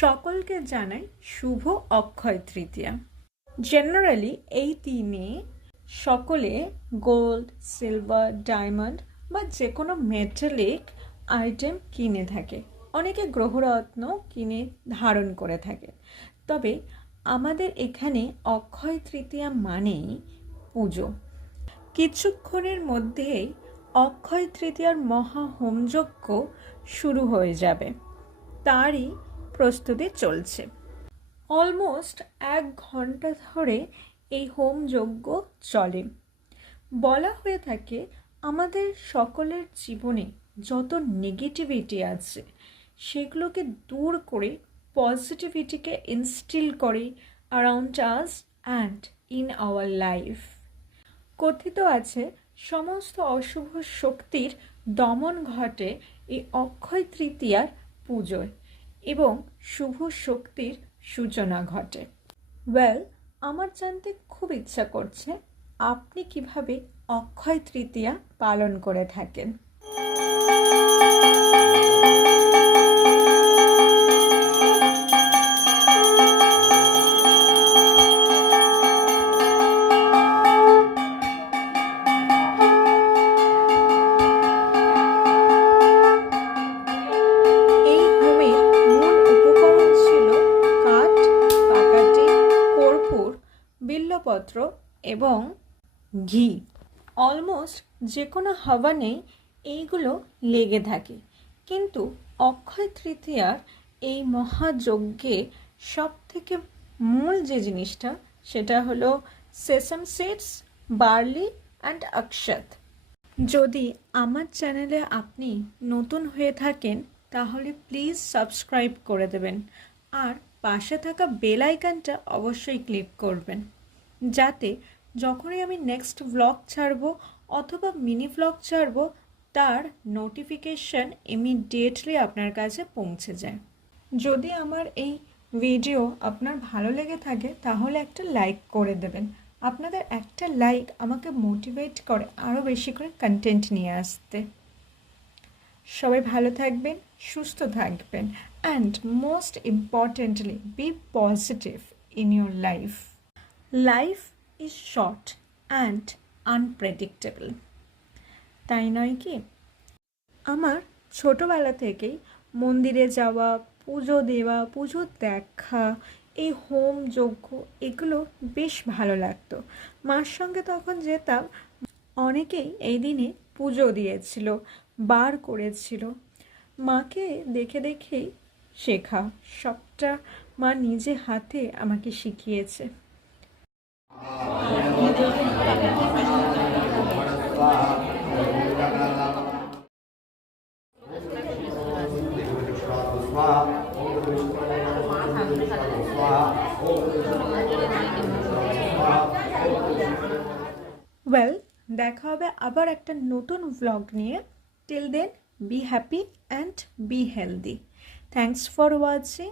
সকলকে জানাই শুভ অক্ষয় তৃতীয়া। জেনারেলি এই দিনে সকলে গোল্ড, সিলভার, ডায়মন্ড বা যে কোনো মেটালিক আইটেম কিনে থাকে। অনেকে গ্রহরত্ন কিনে ধারণ করে থাকে। তবে আমাদের এখানে অক্ষয় তৃতীয়া মানেই পুজো। কিছুক্ষণের মধ্যেই অক্ষয় তৃতীয়ার মহা হোমযজ্ঞ শুরু হয়ে যাবে, তারই প্রস্তুতি চলছে। অলমোস্ট 1 ঘন্টা ধরে এই হোমযজ্ঞ চলে। বলা হয়ে থাকে আমাদের সকলের জীবনে যত নেগেটিভিটি আছে সেগুলোকে দূর করে পজিটিভিটিকে ইনস্টিল করে around us and in our life. কথিত আছে সমস্ত অশুভ শক্তির দমন ঘটে এই অক্ষয় তৃতীয়ার পুজোয় এবং শুভ শক্তির সূচনা ঘটে। আমার জানতে খুব ইচ্ছা করছে আপনি কিভাবে অক্ষয় তৃতীয়া পালন করে থাকেন। বিল্লপত্র এবং ঘি। অলমোস্ট যে কোনো হবনেই এইগুলো লেগে থাকে, কিন্তু অক্ষয় তৃতীয়ার এই মহাযজ্ঞে সব থেকে মূল যে জিনিসটা সেটা হলো সেসাম সিডস, বার্লি অ্যান্ড অক্ষত। যদি আমার চ্যানেলে আপনি নতুন হয়ে থাকেন তাহলে প্লিজ সাবস্ক্রাইব করে দেবেন, আর পাশে থাকা বেল আইকনটা অবশ্যই ক্লিক করবেন, যাতে যখনই আমি নেক্সট ভ্লগ ছাড়বো অথবা মিনি ভ্লগ ছাড়বো তার নোটিফিকেশন ইমিডিয়েটলি আপনার কাছে পৌঁছে যায়। যদি আমার এই ভিডিও আপনার ভালো লেগে থাকে তাহলে একটা লাইক করে দেবেন। আপনাদের একটা লাইক আমাকে মোটিভেট করে আরও বেশি করে কন্টেন্ট নিয়ে আসতে। সবাই ভালো থাকবেন, সুস্থ থাকবেন, and most importantly be positive in your life. Life is short and unpredictable, তাই নয় কি? আমার ছোটোবেলা থেকেই মন্দিরে যাওয়া, পুজো দেওয়া, পুজো দেখা, এই হোম যজ্ঞ এগুলো বেশ ভালো লাগতো। মার সঙ্গে তখন যেতাম, অনেকেই এই দিনে পুজো দিয়েছিল, বার করেছিল। মাকে দেখে দেখেই শেখা, সবটা মা নিজে হাতে আমাকে শিখিয়েছে। দেখা হবে আবার একটা নতুন ভ্লগ নিয়ে। Till then, be happy and be healthy. Thanks for watching.